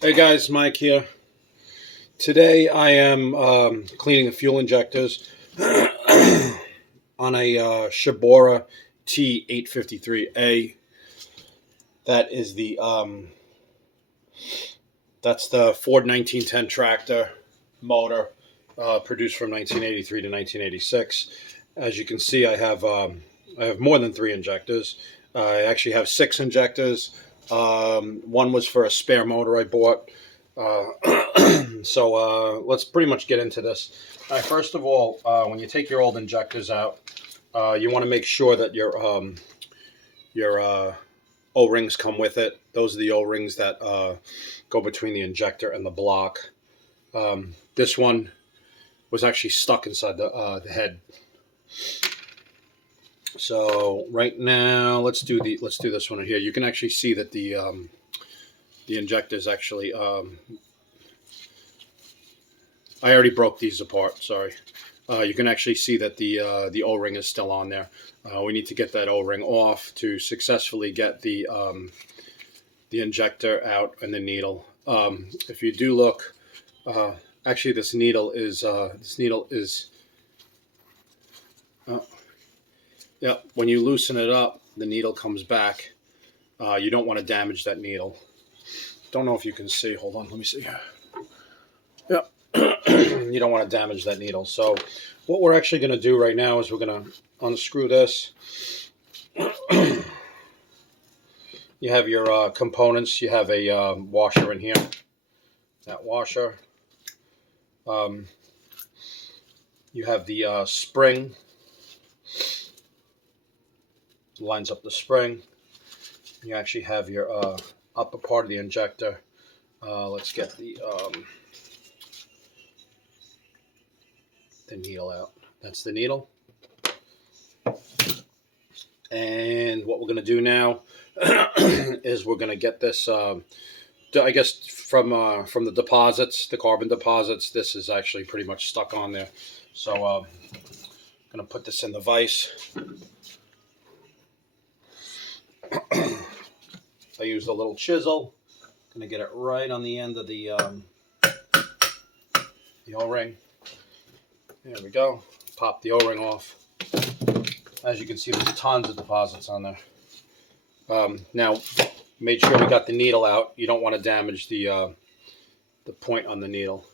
Hey guys, Mike here. Today I am cleaning the fuel injectors on a Shibaura T853A. That is that's the Ford 1910 tractor motor, produced from 1983 to 1986. As you can see, I have more than three injectors. I actually have six injectors. One was for a spare motor I bought. So let's pretty much get into this. All right, first of all, when you take your old injectors out, you want to make sure that your O-rings come with it. Those are the O-rings that go between the injector and the block. This one was actually stuck inside the head. So right now, let's do this one here. You can actually see that the injectors actually. I already broke these apart. Sorry. You can actually see that the O-ring is still on there. We need to get that O-ring off to successfully get the injector out and the needle. If you do look, actually this needle is yeah. When you loosen it up, the needle comes back. You don't want to damage that needle. Don't know if you can see. Hold on, let me see. Yeah. You don't want to damage that needle. So what we're actually going to do right now is we're going to unscrew this. You have your components. You have a washer in here. That washer. You have the spring. Lines up the spring. You actually have your upper part of the injector. Let's get the needle out. That's the needle. And what we're going to do now is we're going to get this, I guess, from the deposits, the carbon deposits. This is actually pretty much stuck on there. So I'm going to put this in the vise. I used a little chisel. Going to get it right on the end of the O-ring. There we go. Pop the O-ring off. As you can see, there's tons of deposits on there. Now, made sure we got the needle out. You don't want to damage the point on the needle.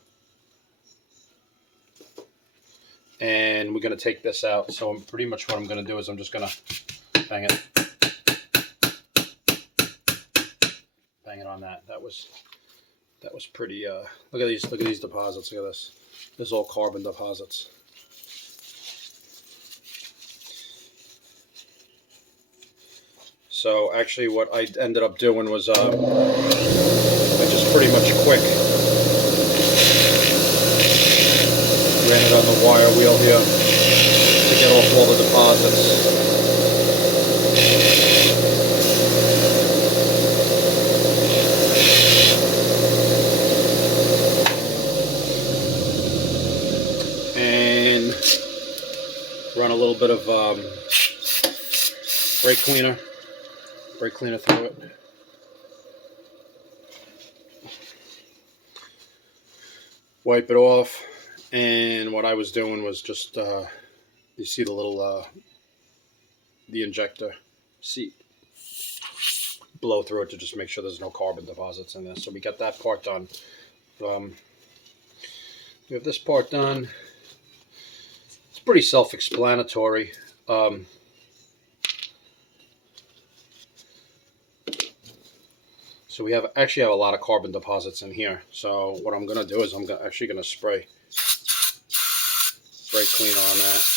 And we're going to take this out. So pretty much what I'm going to do is I'm just going to bang it on that. That was pretty. Look at these deposits. Look at this. This is all carbon deposits. So actually what I ended up doing was I just pretty much quick ran it on the wire wheel here to get off all the deposits. And run a little bit of brake cleaner through it. Wipe it off. And what I was doing was just, you see the little, the injector seat, blow through it to just make sure there's no carbon deposits in there. So we got that part done. We have this part done. It's pretty self-explanatory. So we actually have a lot of carbon deposits in here. So what I'm going to do is I'm actually going to spray cleaner on that.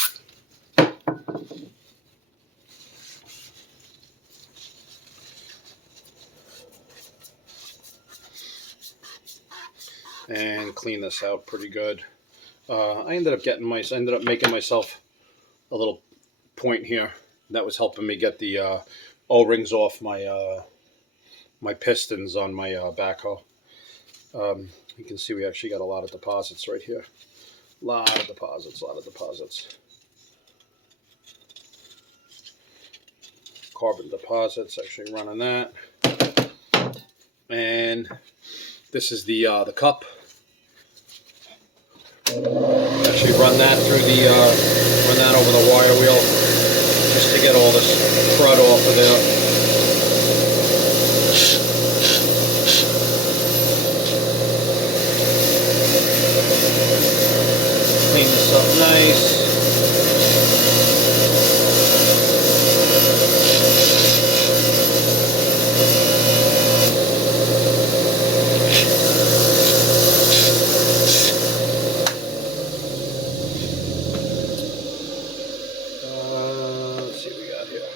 And clean this out pretty good. I ended up making myself a little point here. That was helping me get the O-rings off my my pistons on my backhoe. You can see we actually got a lot of deposits right here. A lot of deposits. Carbon deposits, actually running that. And This is the cup. Actually run that through the run that over the wire wheel just to get all this crud off of there. Clean this up nice. Let's see what we got here.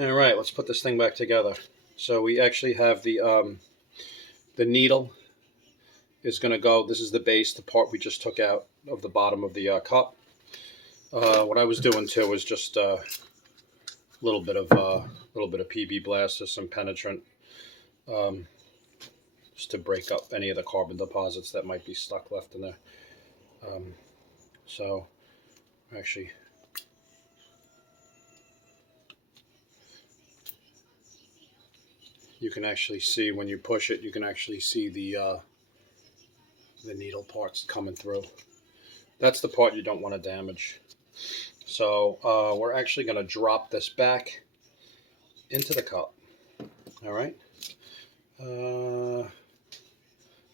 All right, let's put this thing back together. So we actually have the needle is going to go. This is the base, the part we just took out of the bottom of the cup. What I was doing too was just a little bit of PB blast or some penetrant, just to break up any of the carbon deposits that might be stuck left in there. So actually, you can actually see when you push it, you can actually see the needle parts coming through. That's the part you don't want to damage. So we're actually going to drop this back into the cup. All right.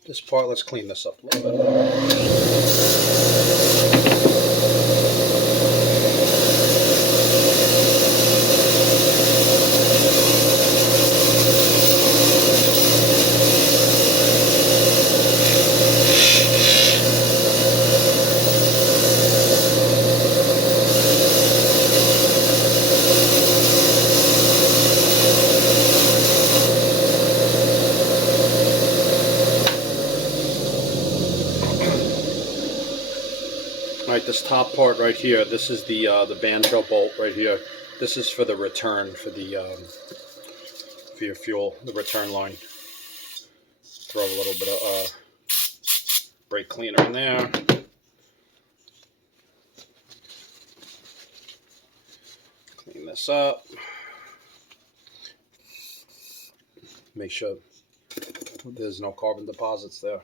This part, let's clean this up a little bit. Alright, this top part right here, this is the banjo bolt right here. This is for the return, for your fuel, the return line. Throw a little bit of brake cleaner in there. Clean this up. Make sure there's no carbon deposits there.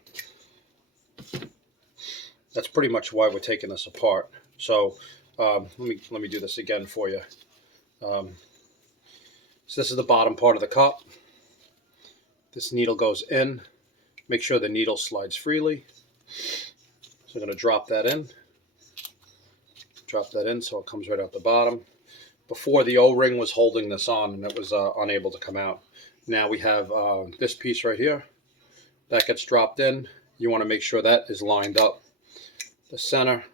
That's pretty much why we're taking this apart. So let me do this again for you. So this is the bottom part of the cup. This needle goes in. Make sure the needle slides freely. So I'm going to drop that in. Drop that in so it comes right out the bottom. Before, the O-ring was holding this on and it was unable to come out. Now we have this piece right here. That gets dropped in. You want to make sure that is lined up. The center,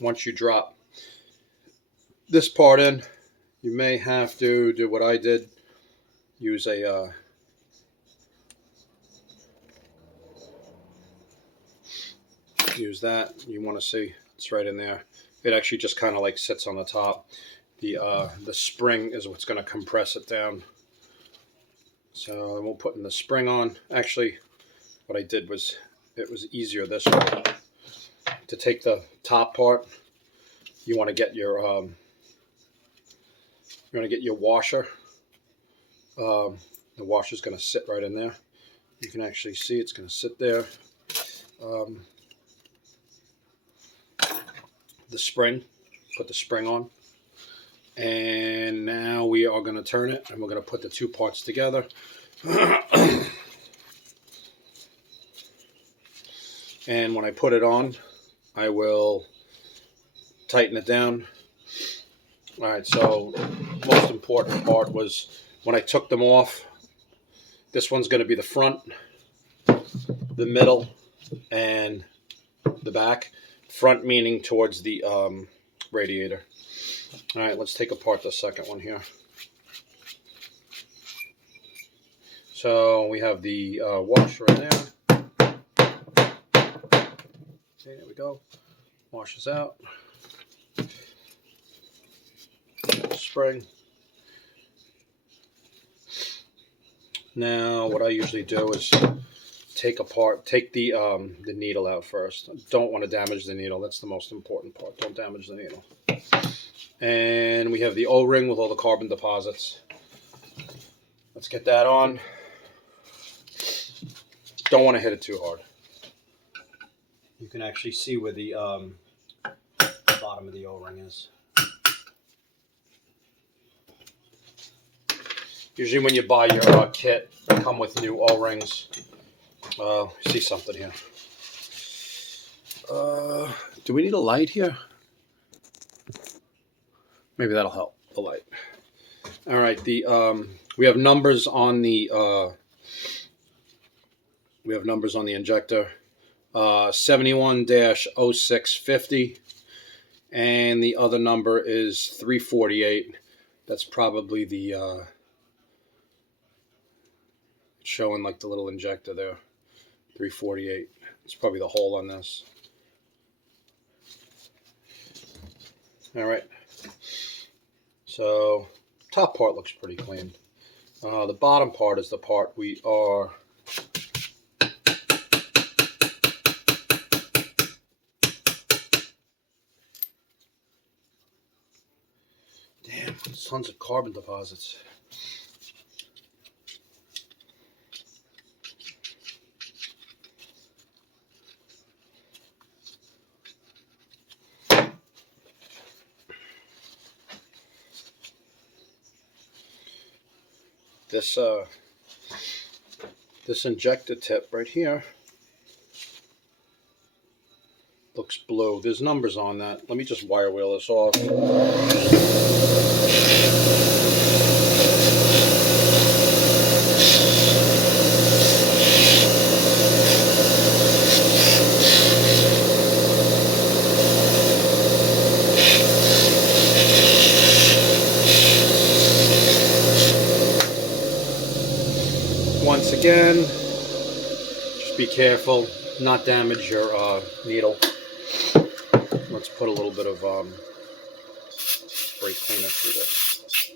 once you drop this part in, you may have to do what I did. Use a use that. You want to see it's right in there. It actually just kind of like sits on the top. The spring is what's going to compress it down. So we'll put in the spring on. Actually, what I did was it was easier this way. To take the top part, you want to get your washer. The washer is going to sit right in there. You can actually see it's going to sit there. The spring, put the spring on, and now we are going to turn it, and we're going to put the two parts together. And when I put it on, I will tighten it down. All right, so most important part was when I took them off, this one's going to be the front, the middle, and the back. Front meaning towards the radiator. All right, let's take apart the second one here. So we have the washer in there. Okay, there we go. Washes out. Spring. Now, what I usually do is take the needle out first. Don't want to damage the needle. That's the most important part. Don't damage the needle. And we have the O-ring with all the carbon deposits. Let's get that on. Don't want to hit it too hard. You can actually see where the bottom of the O-ring is. Usually when you buy your kit, they come with new O-rings. See something here. Do we need a light here? Maybe that'll help, the light. All right, we have numbers on the injector. 71-0650, and the other number is 348. That's probably the showing like the little injector there. 348. It's probably the hole on this. All right. So top part looks pretty clean. The bottom part is the part we are damn, tons of carbon deposits. This injector tip right here looks blue. There's numbers on that. Let me just wire wheel this off. Once again, just be careful, not damage your needle. Let's put a little bit of brake cleaner through this.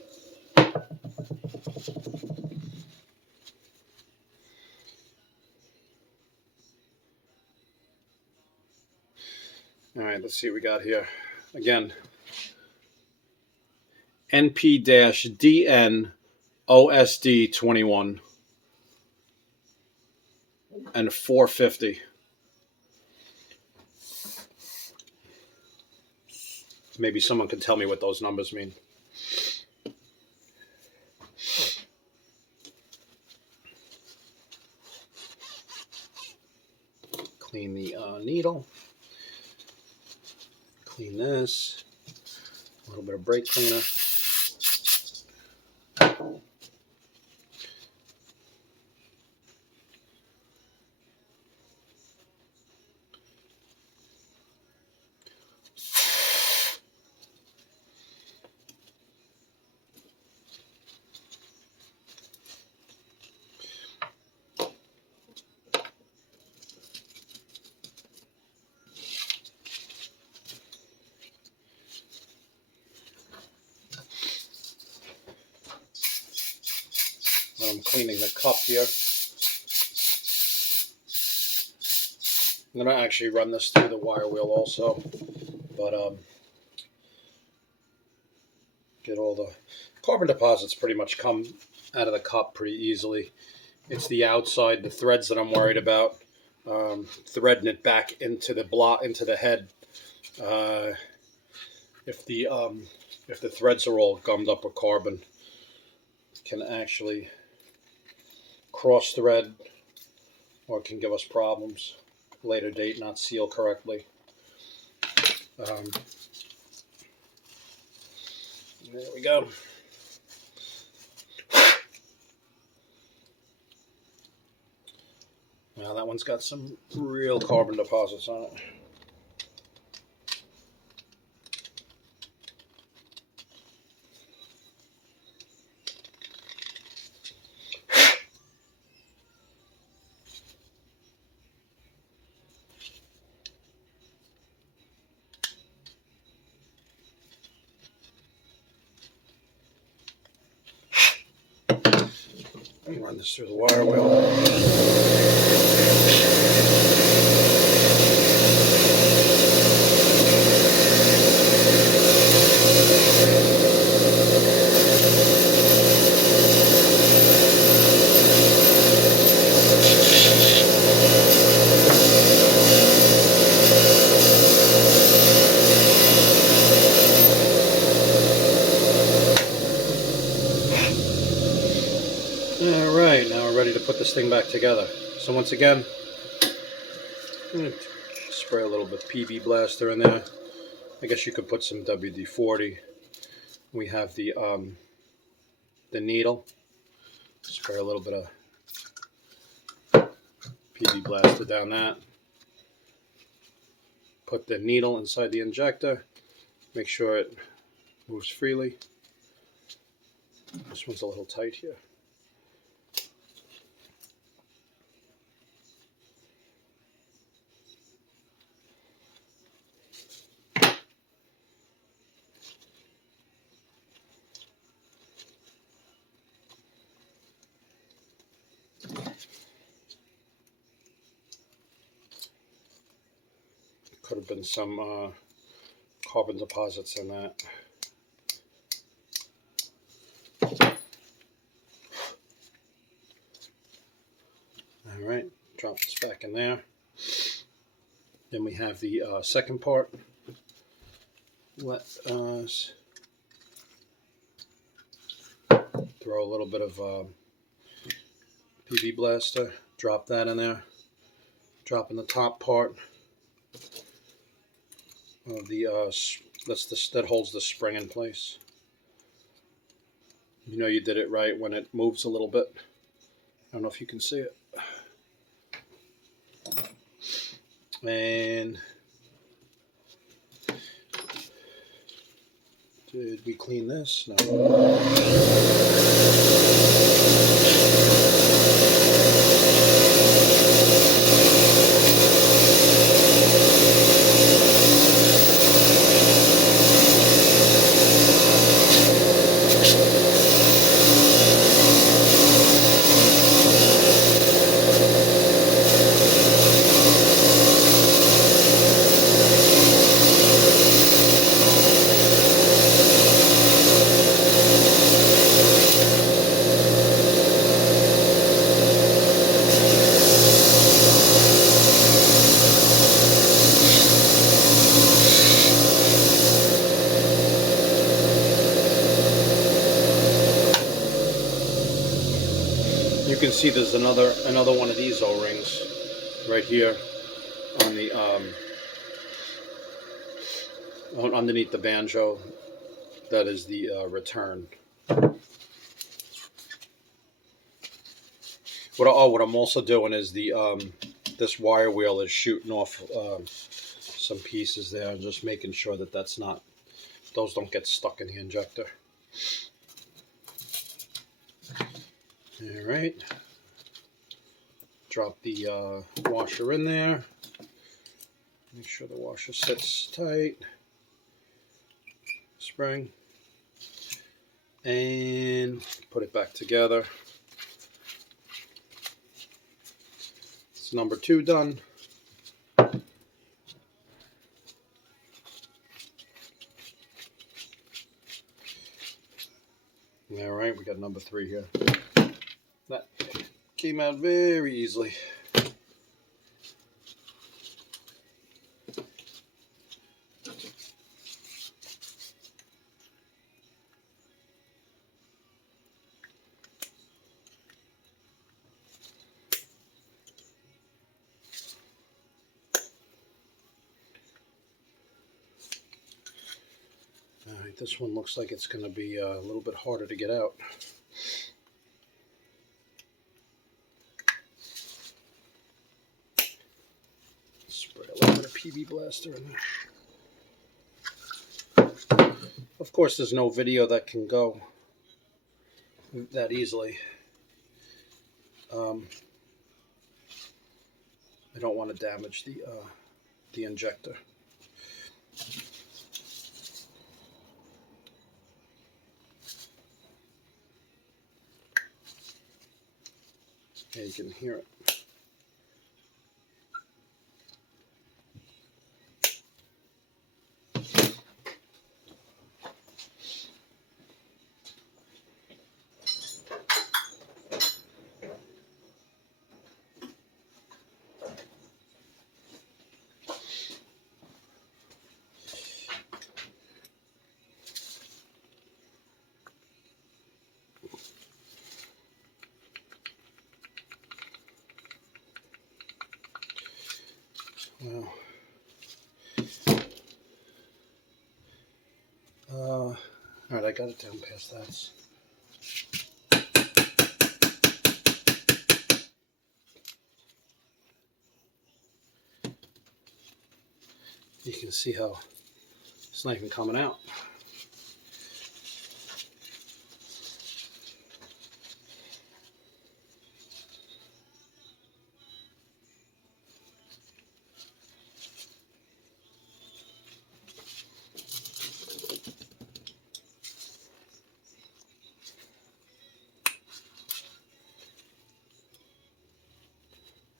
All right, let's see what we got here. Again, NP-DN OSD 21 and 450. Maybe someone can tell me what those numbers mean. Clean the needle. Clean this. A little bit of brake cleaner. I'm cleaning the cup here. I'm going to actually run this through the wire wheel also, but get all the carbon deposits pretty much come out of the cup pretty easily. It's the outside, the threads that I'm worried about, threading it back into the head. If the threads are all gummed up with carbon, it can actually cross thread, or it can give us problems later date, not seal correctly. There we go. Now that one's got some real carbon deposits on it. Let me run this through the wire wheel. this thing back together. So once again, spray a little bit of PB Blaster in there. I guess you could put some WD-40. We have the needle. Spray a little bit of PB Blaster down that. Put the needle inside the injector. Make sure it moves freely. This one's a little tight here. Could have been some carbon deposits in that. Alright, drop this back in there. Then we have the second part. Let us throw a little bit of PB Blaster, drop that in there, drop in the top part of the that holds the spring in place. You know you did it right when it moves a little bit. I don't know if you can see it. And did we clean this? No. You can see there's another one of these O-rings right here on the underneath the banjo. That is the return. What I'm also doing is the this wire wheel is shooting off some pieces there, and just making sure that those don't get stuck in the injector. All right, drop the washer in there. Make sure the washer sits tight. Spring, and put it back together. It's number 2 done. All right, we got number 3 here. That came out very easily. All right, this one looks like it's going to be a little bit harder to get out. Spray a little bit of PB Blaster in there. Of course, there's no video that can go that easily. I don't want to damage the injector. Yeah, you can hear it. Well, all right, I got it down past that. You can see how it's not even coming out.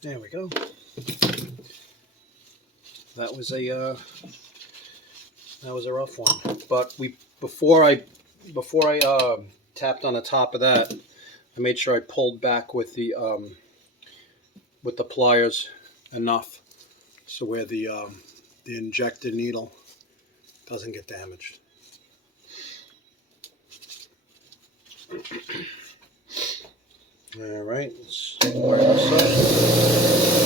There we go. That was a rough one. But before I tapped on the top of that, I made sure I pulled back with the pliers enough so where the injected needle doesn't get damaged. All right, let's wire this up.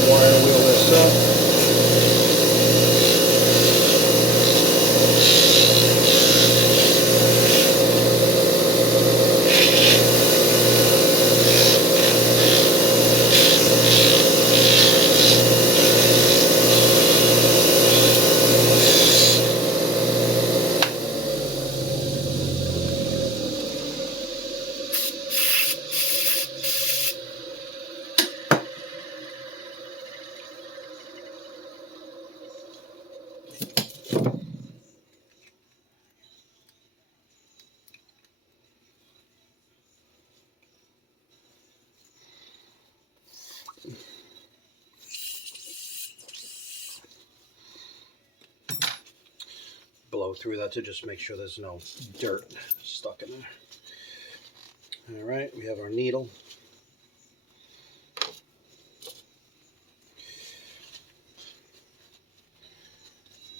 Wire wheel this up. Blow through that to just make sure there's no dirt stuck in there. All right, we have our needle.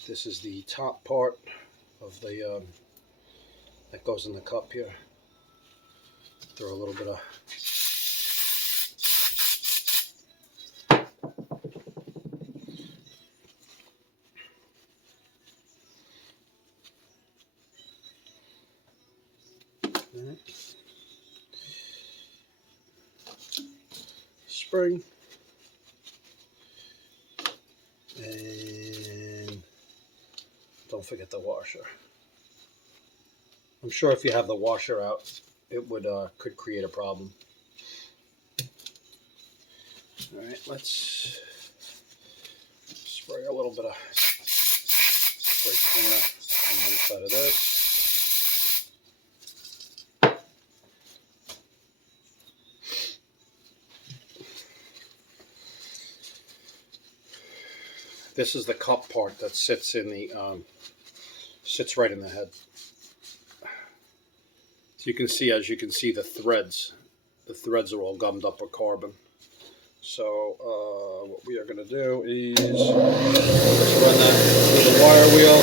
This is the top part of the that goes in the cup here. Throw a little bit of spring, and don't forget the washer. I'm sure if you have the washer out, it would could create a problem. All right, let's spray a little bit of spray cleaner on one side of this. This is the cup part that sits in the sits right in the head. So you can see, as you can see, the threads are all gummed up with carbon. So what we are going to do is run that through the wire wheel.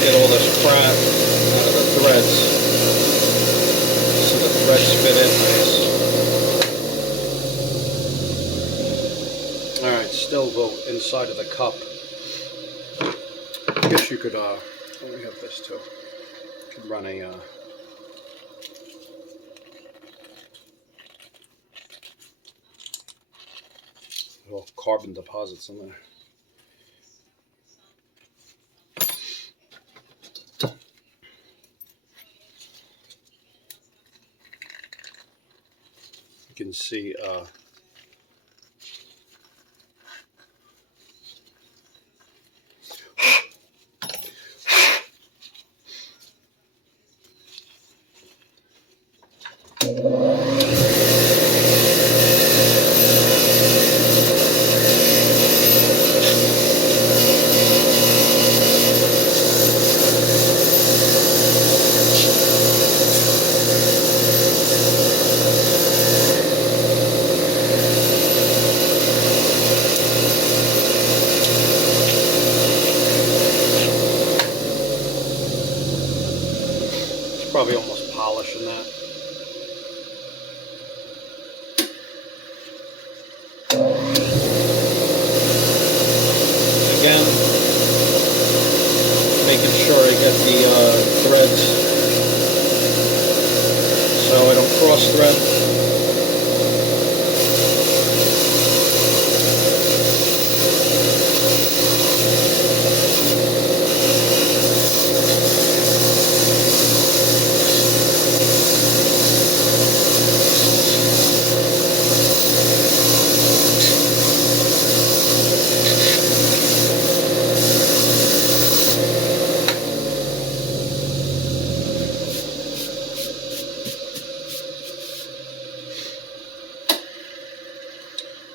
Get all this crap out of the threads so the threads fit in nice. Alright, still go inside of the cup. I guess you could, we have this too. You could run a, little carbon deposits in there. You can see,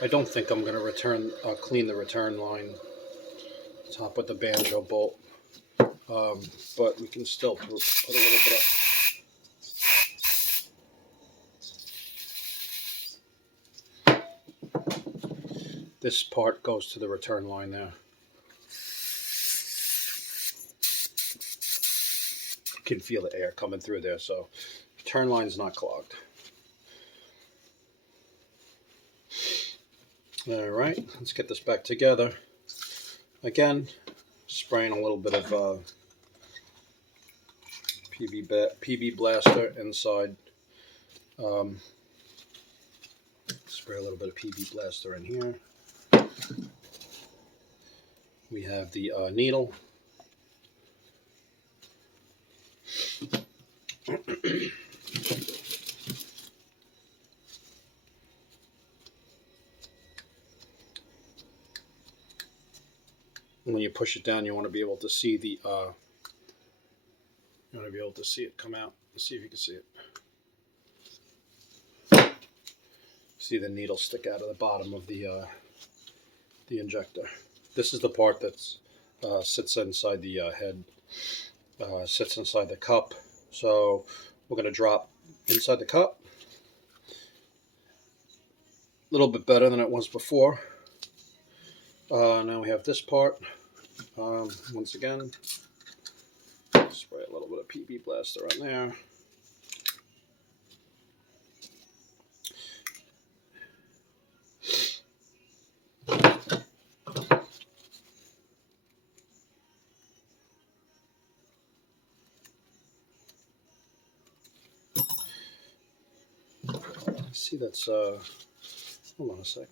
I don't think I'm going to clean the return line top with the banjo bolt, but we can still put a little bit of... This part goes to the return line there. You can feel the air coming through there, so return line's not clogged. All right, let's get this back together. Again, spraying a little bit of PB blaster inside. Spray a little bit of PB blaster in here. We have the needle. When you push it down, you want to be able to see the come out. Let's see if you can see it. See the needle stick out of the bottom of the injector. This is the part that sits inside the head, sits inside the cup. So we're going to drop inside the cup. A little bit better than it was before. Now we have this part. Once again, spray a little bit of PB blaster on there. See, that's hold on a second.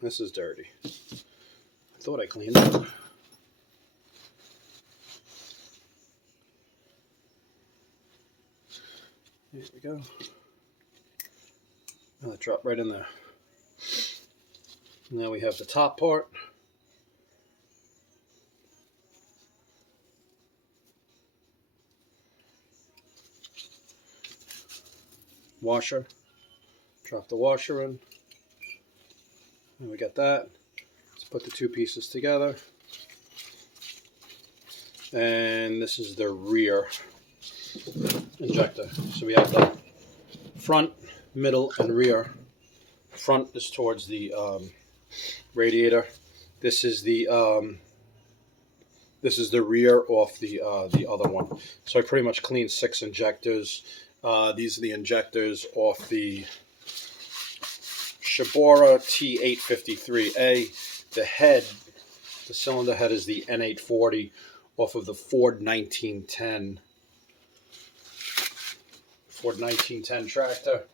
This is dirty. I thought I cleaned it. There we go. Now that dropped right in there. Now we have the top part. Washer. Drop the washer in. And we got that. Let's put the two pieces together. And this is the rear injector. So we have the front, middle, and rear. Front is towards the radiator. This is the rear off the other one. So I pretty much cleaned 6 injectors. These are the injectors off the Shibaura T853A. The head, the cylinder head, is the N840 off of the Ford 1910 tractor.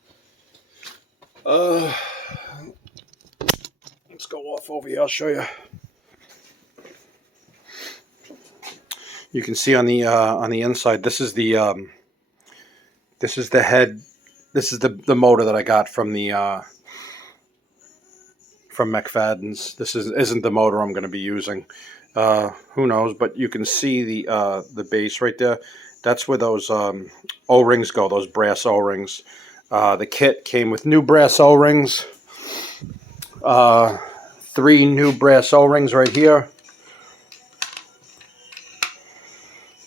Let's go off over here. I'll show you. You can see on the inside. This is the head. This is the motor that I got from the from McFadden's. This isn't the motor I'm going to be using. Who knows? But you can see the base right there. That's where those O-rings go. Those brass O-rings. The kit came with new brass O-rings. 3 new brass O-rings right here.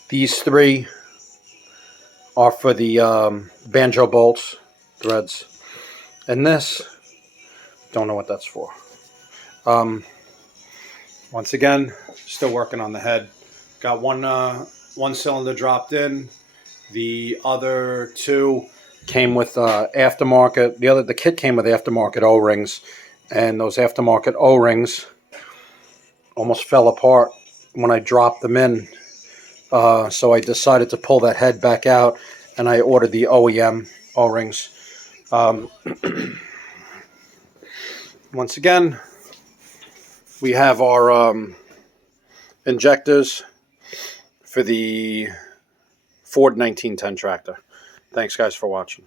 These 3 are for the banjo bolts, threads. And this, don't know what that's for. Once again, still working on the head. Got one cylinder dropped in. The other 2 came with aftermarket. The kit came with aftermarket O-rings, and those aftermarket O-rings almost fell apart when I dropped them in. So I decided to pull that head back out, and I ordered the OEM O-rings. Once again, we have our injectors for the Ford 1910 tractor. Thanks, guys, for watching.